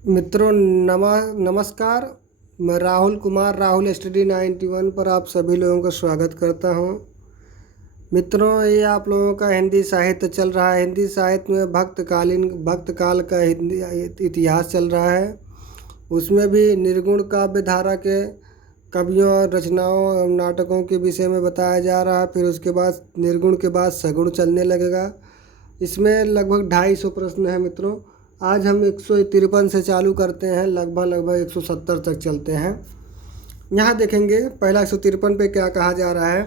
मित्रों नमस्कार। मैं राहुल कुमार राहुल स्टडी 91 पर आप सभी लोगों का स्वागत करता हूं। मित्रों, ये आप लोगों का हिंदी साहित्य चल रहा है। हिंदी साहित्य में भक्त काल का हिंदी इतिहास चल रहा है। उसमें भी निर्गुण काव्य धारा के कवियों और रचनाओं और नाटकों के विषय में बताया जा रहा है। फिर उसके बाद निर्गुण के बाद सगुण चलने लगेगा। इसमें लगभग 250 प्रश्न हैं मित्रों। आज हम 153 से चालू करते हैं, लगभग 170 तक चलते हैं। यहाँ देखेंगे पहला 153 पे क्या कहा जा रहा है।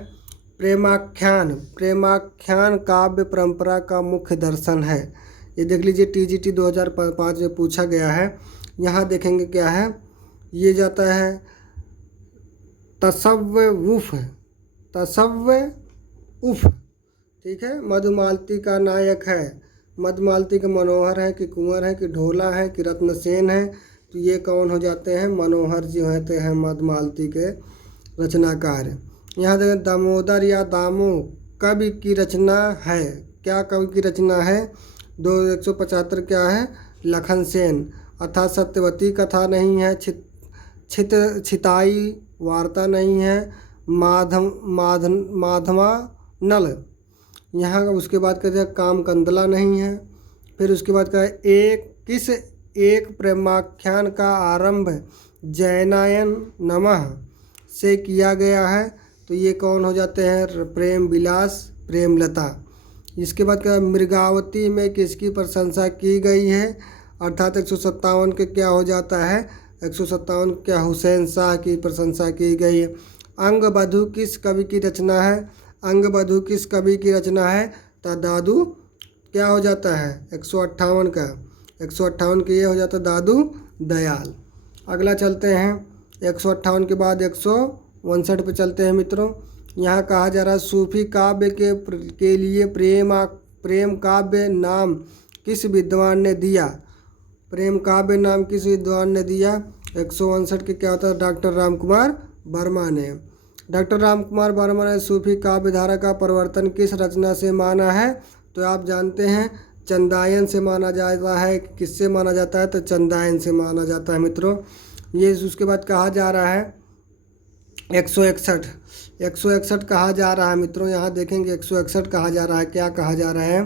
प्रेमाख्यान काव्य परंपरा का मुख्य दर्शन है। ये देख लीजिए, TGT 2005 में पूछा गया है। यहाँ देखेंगे क्या है। ये जाता है तसव्वुफ़। ठीक है। मधुमालती का नायक है। मधुमालती के मनोहर है कि कुंवर है कि ढोला है कि रत्नसेन है। तो ये कौन हो जाते हैं? मनोहर जी होते हैं मधुमालती के रचनाकार। यहाँ देखें दामोदर या दामो कवि की रचना है। क्या कवि की रचना है? 175 क्या है? लखन सेन। अर्थात सत्यवती कथा नहीं है, छिताई वार्ता नहीं है, माधवा नल। यहाँ उसके बाद कहते हैं काम कंदला नहीं है। फिर उसके बाद कहा एक प्रेमाख्यान का आरंभ जैनायन नमः से किया गया है। तो ये कौन हो जाते हैं? प्रेम विलास प्रेमलता। इसके बाद क्या? मृगावती में किसकी प्रशंसा की गई है? अर्थात 157 के क्या हो जाता है? 157 क्या? हुसैन शाह की प्रशंसा की गई है। अंगबधू किस कवि की रचना है? अंगबधू किस कवि की रचना है? दादू क्या हो जाता है? 158 का 158 के ये हो जाता है दादू दयाल। अगला चलते हैं 158 के बाद 159 पे चलते हैं मित्रों। यहाँ कहा जा रहा है सूफी काव्य के लिए प्रेम काव्य नाम किस विद्वान ने दिया? प्रेम काव्य नाम किस विद्वान ने दिया? 159 के क्या होता है? डॉक्टर रामकुमार वर्मा ने। डॉक्टर रामकुमार वर्मा ने सूफी काव्य धारा का प्रवर्तन किस रचना से माना है? तो आप जानते हैं चंदायन से माना जाता है। किससे माना जाता है? तो चंदायन से माना जाता है मित्रों। ये उसके बाद कहा जा रहा है 161 कहा जा रहा है मित्रों। यहाँ देखेंगे 161 कहा जा रहा है। क्या कहा जा रहा है?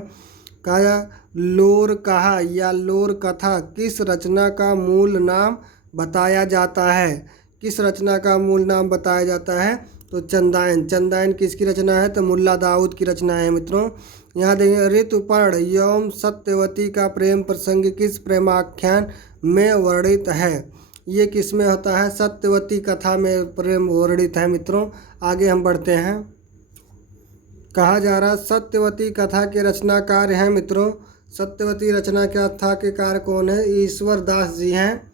कहा लोर कहा या लोर कथा किस रचना का मूल नाम बताया जाता है? किस रचना का मूल नाम बताया जाता है? तो चंदायन किसकी रचना है? तो मुल्ला दाऊद की रचना है मित्रों। यहाँ देखेंगे ऋतुपर्ण एवं सत्यवती का प्रेम प्रसंग किस प्रेमाख्यान में वर्णित है? ये किस में होता है? सत्यवती कथा में प्रेम वर्णित है मित्रों। आगे हम बढ़ते हैं। कहा जा रहा सत्यवती कथा के रचनाकार हैं मित्रों। सत्यवती रचना कथा के कार कौन है? ईश्वर दास जी हैं।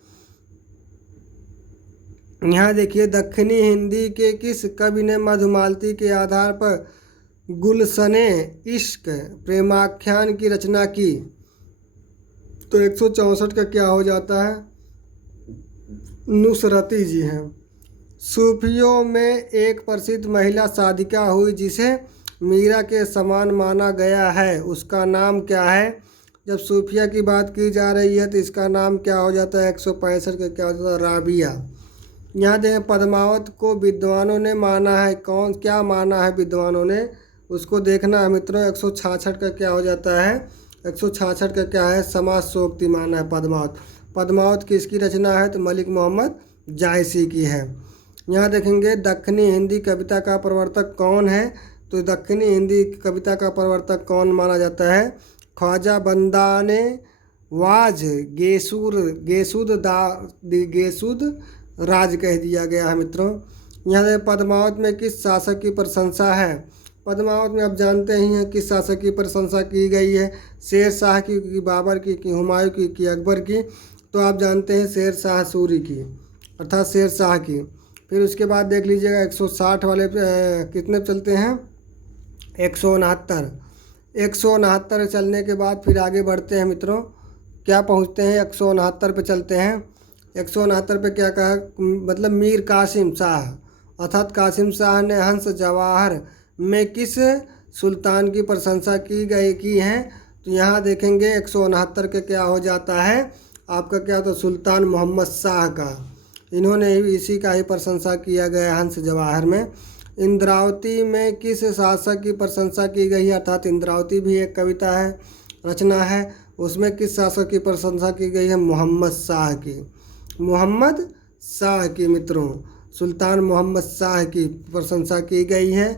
यहाँ देखिए दक्षिणी हिंदी के किस कवि ने मधुमालती के आधार पर गुलशने इश्क प्रेमाख्यान की रचना की? तो 164 का क्या हो जाता है? नुसरती जी हैं। सूफियों में एक प्रसिद्ध महिला साधिका हुई जिसे मीरा के समान माना गया है, उसका नाम क्या है? जब सूफिया की बात की जा रही है तो इसका नाम क्या हो जाता है? 165 का क्या हो जाता है? राबिया। यहाँ देखें पद्मावत को विद्वानों ने माना है। कौन क्या माना है विद्वानों ने? उसको देखना है मित्रों। 166 का क्या हो जाता है? 166 का क्या है? समाज सोक्ति माना है पद्मावत। पद्मावत किसकी रचना है? तो मलिक मोहम्मद जायसी की है। यहाँ देखेंगे दक्षिणी हिंदी कविता का प्रवर्तक कौन है? तो दक्षिणी हिंदी कविता का प्रवर्तक कौन माना जाता है? ख्वाजा बंदाने वाज गेसूद राज कह दिया गया है मित्रों। यहाँ पद्मावत में किस शासक की प्रशंसा है? पद्मावत में आप जानते ही हैं किस शासक की प्रशंसा की गई है। शेर शाह की बाबर की हुमायूं की अकबर की। तो आप जानते हैं शेर शाह सूरी की, अर्थात शेर शाह की। फिर उसके बाद देख लीजिएगा 160 वाले कितने चलते हैं? 169। 169 चलने के बाद फिर आगे बढ़ते हैं मित्रों। क्या पहुंचते हैं? 169 पे चलते हैं। 169 पे क्या कहा? मतलब मीर कासिम शाह, अर्थात कासिम शाह ने हंस जवाहर में किस सुल्तान की प्रशंसा की है? तो यहाँ देखेंगे 169 के क्या हो जाता है? आपका क्या होता है सुल्तान मोहम्मद शाह का। इन्होंने इसी का ही प्रशंसा किया गया हंस जवाहर में। इंद्रावती में किस शासक की प्रशंसा की गई है, अर्थात इंद्रावती भी एक कविता है, रचना है, उसमें किस शासक की प्रशंसा की गई है, मोहम्मद शाह की। मोहम्मद शाह की मित्रों, सुल्तान मोहम्मद शाह की प्रशंसा की गई है।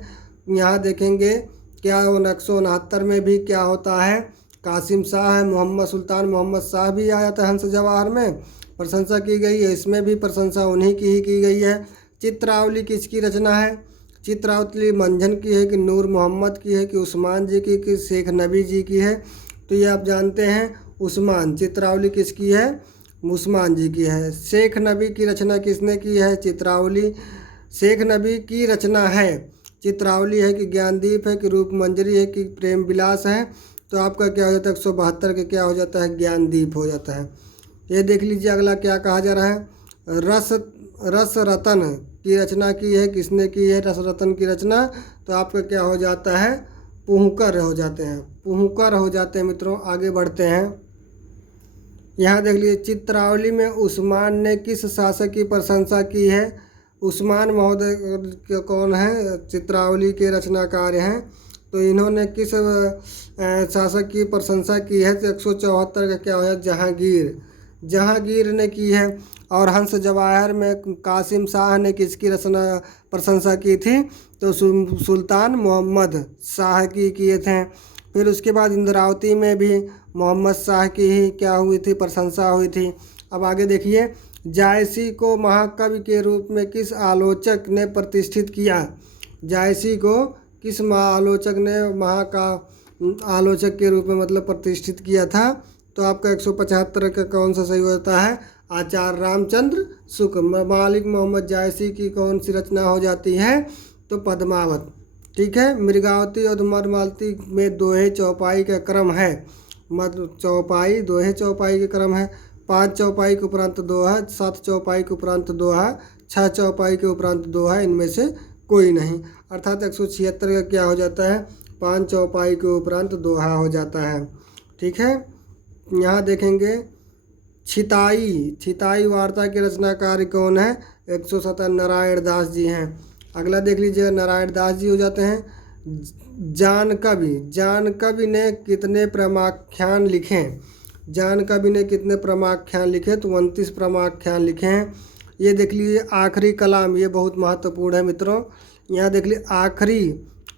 यहाँ देखेंगे क्या 1969 में भी क्या होता है, कासिम शाह है, मोहम्मद सुल्तान मोहम्मद शाह भी आया था हंस जवाहर में, प्रशंसा की गई है। इसमें भी प्रशंसा उन्हीं की ही की गई है। चित्रावली किसकी रचना है, चित्रावली मंझन की है कि नूर मोहम्मद की है कि उस्मान जी की कि शेख नबी जी की है। तो ये आप जानते हैं उस्मान, चित्रावली किसकी है, उस्मान जी की है। शेख नबी की रचना किसने की है, चित्रावली शेख नबी की रचना है। चित्रावली है कि ज्ञानदीप है कि रूपमंजरी है कि प्रेम विलास है। तो आपका क्या हो जाता है 172 के क्या हो जाता है, ज्ञानदीप हो जाता है। ये देख लीजिए अगला क्या कहा जा रहा है, रस रतन की रचना की है, किसने की है रस रतन की रचना, तो आपका क्या हो जाता है, पुहकर हो जाते हैं, पुहकर हो जाते हैं मित्रों। आगे बढ़ते हैं, यहाँ देख लीजिए चित्रावली में उस्मान ने किस शासक की प्रशंसा की है। उस्मान महोदय कौन है, चित्रावली के रचनाकार हैं। तो इन्होंने किस शासक की प्रशंसा की है, तो 174 का क्या हो जाए, जहांगीर, जहांगीर ने की है। और हंस जवाहर में कासिम शाह ने किसकी रचना प्रशंसा की थी, तो सुल्तान मोहम्मद शाह की किए थे। फिर उसके बाद इंद्रावती में भी मोहम्मद शाह की ही क्या हुई थी, प्रशंसा हुई थी। अब आगे देखिए, जायसी को महाकवि के रूप में किस आलोचक ने प्रतिष्ठित किया, जायसी को किस आलोचक ने का आलोचक के रूप में मतलब प्रतिष्ठित किया था। तो आपका 175 का कौन सा सही होता है, आचार्य रामचंद्र शुक्ल। मालिक मोहम्मद जायसी की कौन सी रचना हो जाती है, तो पद्मावत। ठीक है, मृगावती और मधुमालती में दोहे चौपाई का क्रम है, चौपाई दोहे चौपाई के क्रम है। 5 चौपाई के उपरांत दोहा, 7 चौपाई के उपरांत दोहा, 6 चौपाई के उपरांत दोहा, इनमें से कोई नहीं। अर्थात 176 का क्या हो जाता है, 5 चौपाई के उपरांत दोहा हो जाता है। ठीक है, यहाँ देखेंगे छिताई, छिताई वार्ता के रचनाकार कौन है, 117 नारायण दास जी हैं। अगला देख लीजिए, नारायण दास जी हो जाते हैं। जानकवि, जानकवि ने कितने प्रमाख्यान लिखे, जानकवि ने कितने प्रमाख्यान लिखे, तो 29 प्रमाख्यान लिखे हैं। ये देख लीजिए आखिरी कलाम, ये बहुत महत्वपूर्ण है मित्रों। यहाँ देख लीजिए आखिरी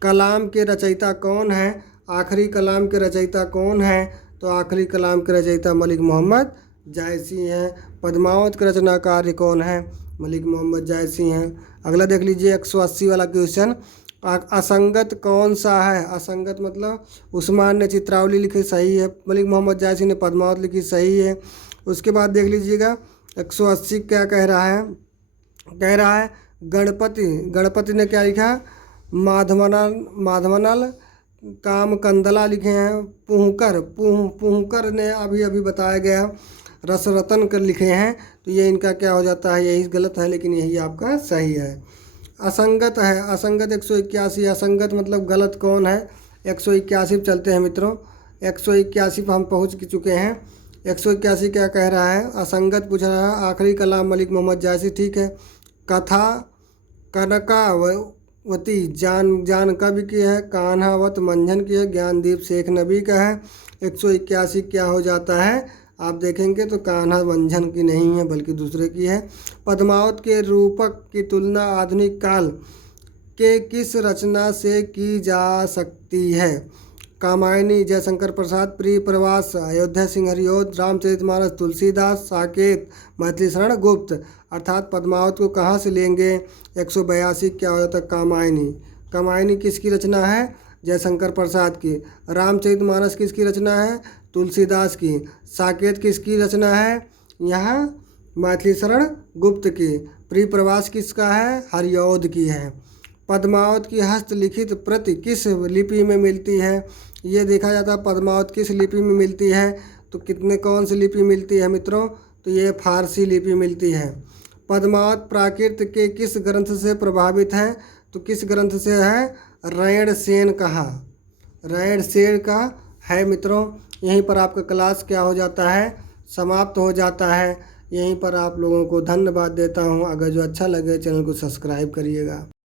कलाम के रचयिता कौन है, आखिरी कलाम के रचयिता कौन है, तो आखिरी कलाम के रचयिता मलिक मोहम्मद जायसी हैं। पद्मावत के रचनाकार कौन है, मलिक मोहम्मद जायसी हैं। अगला देख लीजिए 180 वाला क्वेश्चन, असंगत कौन सा है, असंगत मतलब उस्मान ने चित्रावली लिखी, सही है। मलिक मोहम्मद जायसी ने पद्मावत लिखी, सही है। उसके बाद देख लीजिएगा 180 क्या कह रहा है, कह रहा है गणपति, गणपति ने क्या लिखा, माधवनल, माधवनल काम कंदला लिखे हैं। पुहकर, पुहकर ने अभी अभी बताया गया रस रतन कर लिखे हैं। तो ये इनका क्या हो जाता है, यही गलत है, लेकिन यही आपका सही है। असंगत है, असंगत 181, असंगत मतलब गलत कौन है, 181 चलते हैं मित्रों। 181 पर हम पहुँच चुके हैं। 181 क्या कह रहा है, असंगत पूछ रहा है, आखिरी कलाम मलिक मोहम्मद जायसी, ठीक है। कथा कनकावती जानकवि की है, कान्हावत मंझन की है, ज्ञानदीप शेख नबी का है। 181 क्या हो जाता है, आप देखेंगे तो कान्हा मंझन की नहीं है बल्कि दूसरे की है। पद्मावत के रूपक की तुलना आधुनिक काल के किस रचना से की जा सकती है, कामायनी, जयशंकर प्रसाद, प्रिय प्रवास, अयोध्या सिंह हरिओद, रामचरितमानस, तुलसीदास, साकेत, मैथिली शरण गुप्त। अर्थात पद्मावत को कहाँ से लेंगे, 182 क्या हो जाता है, कामायनी। कामायनी किसकी रचना है, जयशंकर प्रसाद की। रामचरितमानस किसकी रचना है, तुलसीदास की। साकेत किसकी रचना है, यहाँ मैथिली शरण गुप्त की। प्रिय प्रवास किसका है, हरिऔध की है। पद्मावत की हस्तलिखित प्रति किस लिपि में मिलती है, ये देखा जाता है पद्मावत किस लिपि में मिलती है, तो कितने कौन सी लिपि मिलती है मित्रों, तो ये फारसी लिपि मिलती है। पद्मावत प्राकृत के किस ग्रंथ से प्रभावित है, तो किस ग्रंथ से है, रैण सेन कहा, रैण सेन का है मित्रों। यहीं पर आपका क्लास क्या हो जाता है, समाप्त हो जाता है। यहीं पर आप लोगों को धन्यवाद देता हूँ। अगर जो अच्छा लगे चैनल को सब्सक्राइब करिएगा।